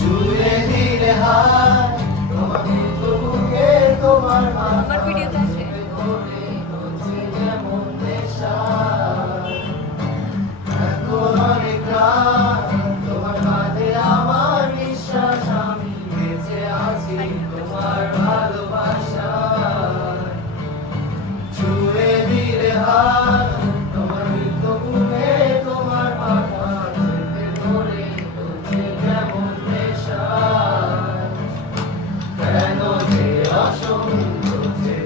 ছুঁয়ে দিলে হাত তোমাকে বুকে তোমার মাথা ভিডিওতে আছে ধরে হচ্ছে যেমন নেশা এখন অনেক রাত তোমার হাতে আমার নিঃশ্বাস আমি বেঁচে আছি তোমার ভালোবাসায় ছুঁয়ে দিলে হাত তোমার মৃত বুকে তোমার মাথা চেপে ধরে হচ্ছে যেমন নেশা কেন যে অসংখ্য যে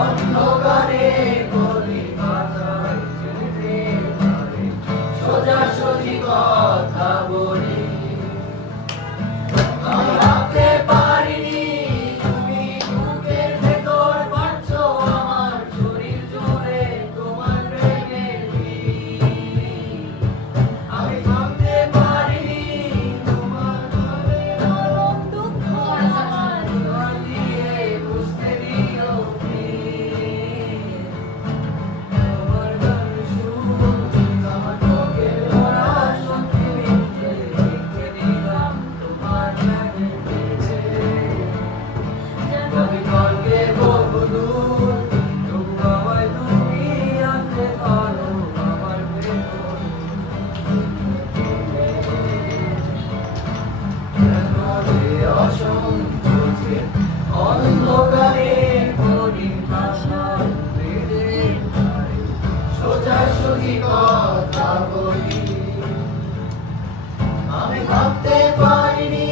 অন্ধকারে গলি মাথায় যেতে পারে সোজাসুজি কথা বলি আমি ভাবতে পারিনি তুমি বুকের ভেতর বাঁচছো আমার শরীর জুড়ে তোমার প্রেমের বীজ। আমি ভাবতে পারিনি তোমার মনের আলোক দুঃখ আমার জল দিয়ে বুঝতে দিও please। তোমার গান শুনছি, আমার চোখের ভরা সত্যি মিথ্যে লিখে দিলাম তোমার গানের নিচে। যদি কলকে বহু দূর, তবু আমায় তুমি আনতে পারো আমার ভেতর। কেন যে অসংখ্য যে অন্ধকারে গলি মাথায় বেঁধে পারে সোজাসুজি কথা বলি আমি ভাবতে পারিনি